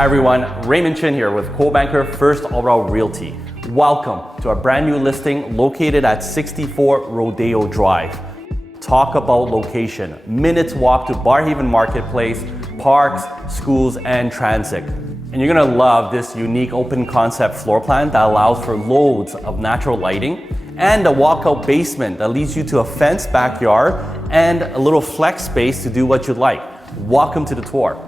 Hi everyone, Raymond Chin here with Co-Banker First Ottawa Realty. Welcome to our brand new listing located at 64 Rodeo Drive. Talk about location. Minutes walk to Barrhaven Marketplace, parks, schools, and transit. And you're gonna love this unique open concept floor plan that allows for loads of natural lighting and a walkout basement that leads you to a fenced backyard and a little flex space to do what you'd like. Welcome to the tour.